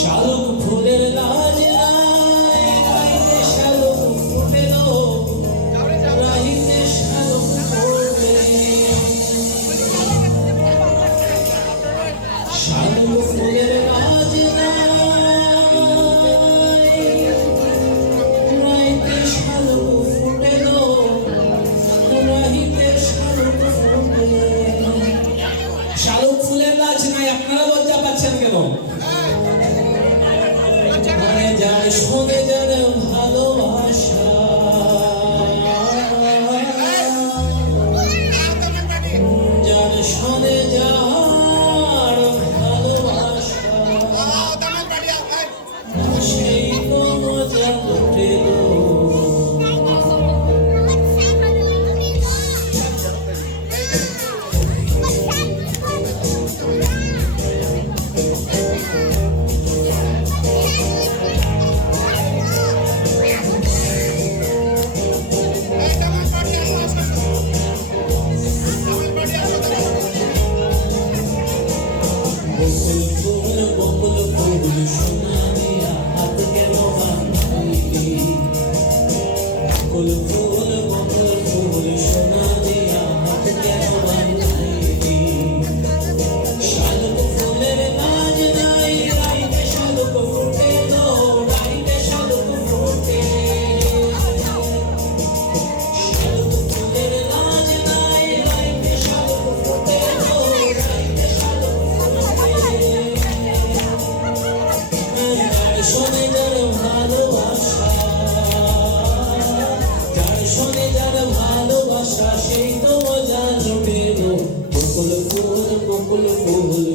শালুক ফুলের লাজ নাই, রাইতে শালুক ফুটেলো, রাইতে শালুক ফুটে। শালুক ফুলের লাজ নাই, রাইতে শালুক ফুটেলো, রাইতে শালুক ফুটে। শালুক ফুলের লাজ নাই, আপনারা লজ্জা পাচ্ছেন কেন? যার সঙ্গে যার ভালোবাসা, যার সঙ্গে যার ভালোবাসা, সেই তো মজা লুটেল। বকুল ফুল সোনা দিয়া হাত কেন বাঁধলি? বকুল ফুল সোনা দিয়া হাত কেন বাঁধলি? শালুক ফুলের লাজ নাই, রাইতে শালুক ফুটেলো, রাইতে শালুক ফুটে। শালুক ফুলের লাজ নাই, রাইতে শালুক ফুটেলো, রাইতে শালুক ফুটে। শোনে যার ভালোবাসা, যার শোনে যার ভালোবাসা, সেই তো মজা লুটেলো। বকুল ফুল